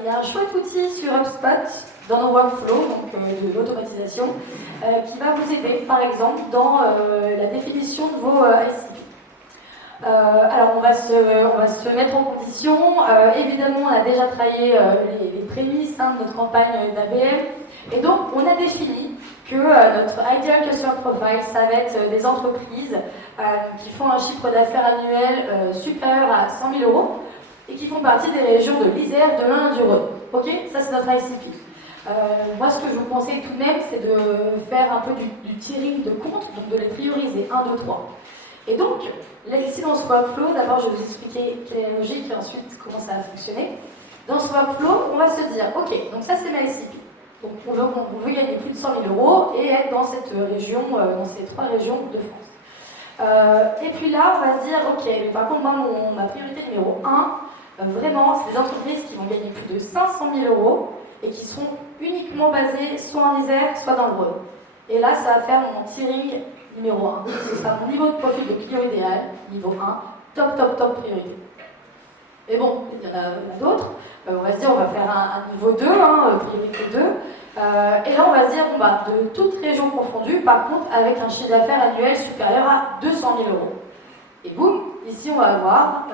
Il y a un chouette outil sur HubSpot dans nos workflows, donc de l'automatisation, qui va vous aider, par exemple, dans la définition de vos ICP. Alors, on va se mettre en condition. Évidemment, on a déjà travaillé les prémices de notre campagne d'ABM. Et donc, on a défini que notre Ideal Customer Profile, ça va être des entreprises qui font un chiffre d'affaires annuel supérieur à 100 000 € et qui font partie des régions de l'Isère, de l'Ain et du Rhône. Ok, ça c'est notre ICP. Moi, ce que je vous conseille tout de même, c'est de faire un peu du tiering de comptes, donc de les prioriser 1, 2, 3. Et donc, là, ici dans ce workflow, d'abord je vais vous expliquer quelle est la logique et ensuite comment ça va fonctionner. Dans ce workflow, on va se dire, ok, donc ça c'est ma ICP. Donc on veut gagner plus de 100 000 € et être dans cette région, dans ces 3 régions de France. Et puis là, on va se dire, ok, par contre, moi, ma priorité numéro 1, vraiment, c'est des entreprises qui vont gagner plus de 500 000 € et qui seront uniquement basées soit en Isère, soit dans le Rhône. Et là, ça va faire mon tiering numéro 1. Ce sera mon niveau de profil de client idéal, niveau 1, top priorité. Et bon, il y en a d'autres. On va se dire, on va faire un niveau 2, priorité 2. Et là, on va se dire, bon, bah, de toutes régions confondues, par contre, avec un chiffre d'affaires annuel supérieur à 200 000 €. Et boum, ici, on va avoir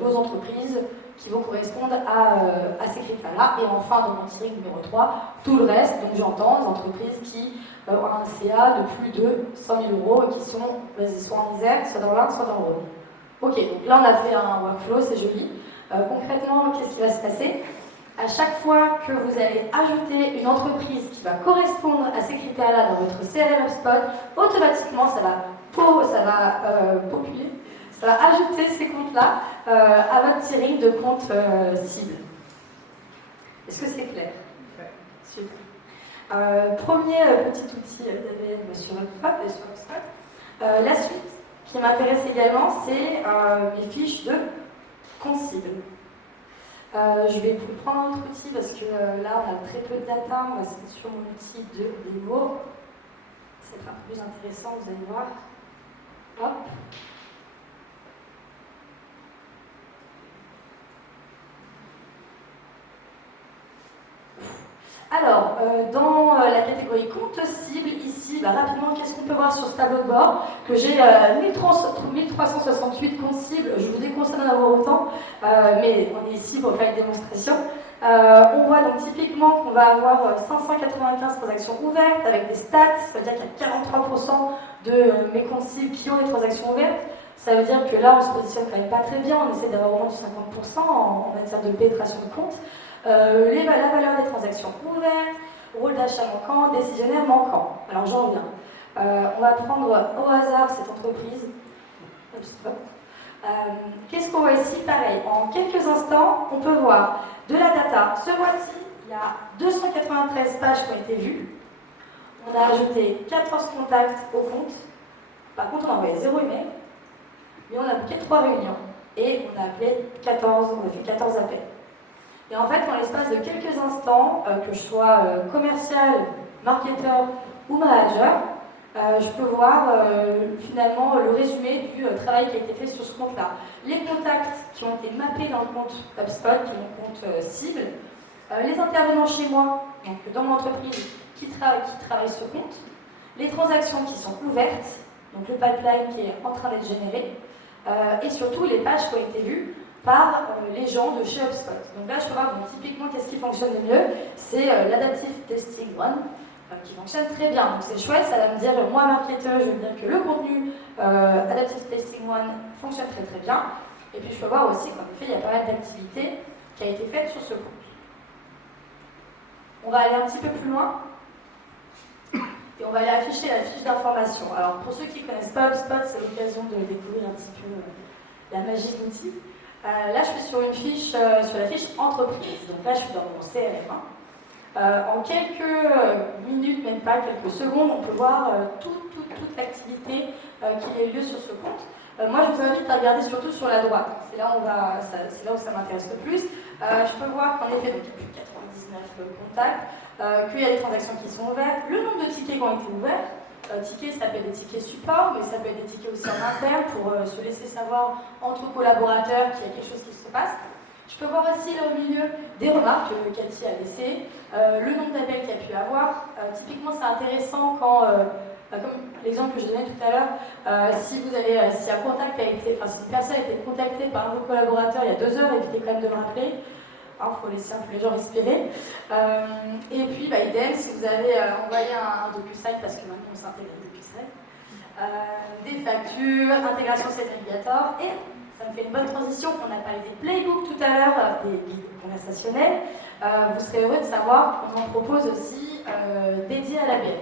nos entreprises qui vont correspondre à ces critères-là. Et enfin, dans mon tiering numéro 3, tout le reste, donc j'entends des entreprises qui ont un CA de plus de 100 000 € et qui sont basées soit en Isère, soit dans l'Ain, soit dans le Rhône. Ok, donc là, on a fait un workflow, c'est joli. Concrètement, qu'est-ce qui va se passer? À chaque fois que vous allez ajouter une entreprise qui va correspondre à ces critères-là dans votre CRM HubSpot, automatiquement, ça va populer. Ça va ajouter ces comptes-là à votre tiering de comptes cible. Est-ce que c'est clair? Ouais. Super. Premier petit outil d'ABM sur HubSpot. La suite qui m'intéresse également, c'est mes fiches de comptes cible. Je vais prendre un autre outil parce que là, on a très peu de data. On va se mettre sur mon outil de démo. Ça va être un peu plus intéressant, vous allez voir. Hop. Alors, dans la catégorie compte cible, ici, rapidement, qu'est-ce qu'on peut voir sur ce tableau de bord? Que j'ai 1368 comptes cibles, je vous déconseille d'en avoir autant, mais on est ici pour faire une démonstration. On voit donc typiquement qu'on va avoir 595 transactions ouvertes avec des stats, ça veut dire qu'il y a 43% de mes comptes cibles qui ont des transactions ouvertes. Ça veut dire que là, on se positionne quand même pas très bien, on essaie d'avoir au moins du 50% en matière de pénétration de compte. La valeur des transactions ouvertes, rôle d'achat manquant, décisionnaire manquant. Alors j'en reviens. On va prendre au hasard cette entreprise. Qu'est-ce qu'on voit ici? Pareil, en quelques instants, on peut voir de la data. Ce mois-ci, il y a 293 pages qui ont été vues. On a ajouté 14 contacts au compte. Par contre, on a envoyé 0 email. Mais on a booké 3 réunions. Et on a appelé 14, on a fait 14 appels. Et en fait, en l'espace de quelques instants, que je sois commercial, marketeur ou manager, je peux voir finalement le résumé du travail qui a été fait sur ce compte-là. Les contacts qui ont été mappés dans le compte HubSpot, qui est mon compte cible, les intervenants chez moi, donc dans mon entreprise, qui travaillent ce compte, les transactions qui sont ouvertes, donc le pipeline qui est en train d'être généré, et surtout les pages qui ont été vues par les gens de chez HubSpot. Donc là, je peux voir, typiquement, qu'est-ce qui fonctionne le mieux? C'est l'Adaptive Testing One, qui fonctionne très bien. Donc c'est chouette, ça va me dire, moi, marketeur, je vais me dire que le contenu Adaptive Testing One fonctionne très très bien. Et puis je peux voir aussi qu'en effet, il y a pas mal d'activités qui a été faites sur ce compte. On va aller un petit peu plus loin. Et on va aller afficher la fiche d'information. Alors pour ceux qui ne connaissent pas HubSpot, c'est l'occasion de découvrir un petit peu la magie de l'outil. Là, je suis sur une fiche, sur la fiche entreprise. Donc là, je suis dans mon CRM1. En quelques minutes, même pas quelques secondes, on peut voir toute l'activité qui a eu lieu sur ce compte. Moi, je vous invite à regarder surtout sur la droite. C'est là où ça m'intéresse le plus. Je peux voir qu'en effet, donc, il y a plus de 99 contacts, qu'il y a des transactions qui sont ouvertes, le nombre de tickets qui ont été ouverts. Tickets, ça peut être des tickets support, mais ça peut être des tickets aussi en interne pour se laisser savoir entre collaborateurs qu'il y a quelque chose qui se passe. Je peux voir aussi là au milieu des remarques que Cathy a laissées, le nombre d'appels qu'il y a pu avoir. Typiquement, c'est intéressant quand, comme l'exemple que je donnais tout à l'heure, si un contact a été, enfin si une personne a été contactée par un de vos collaborateurs il y a 2 heures, évitez quand même de me rappeler. Il faut laisser un peu les gens respirer. Et puis, idem, si vous avez envoyé un DocuSign, parce que maintenant on s'intègre à DocuSign, des factures, intégration Sales Navigator, et ça me fait une bonne transition. On a parlé des playbooks tout à l'heure, des guides conversationnels. Vous serez heureux de savoir qu'on en propose aussi dédiés à la BL.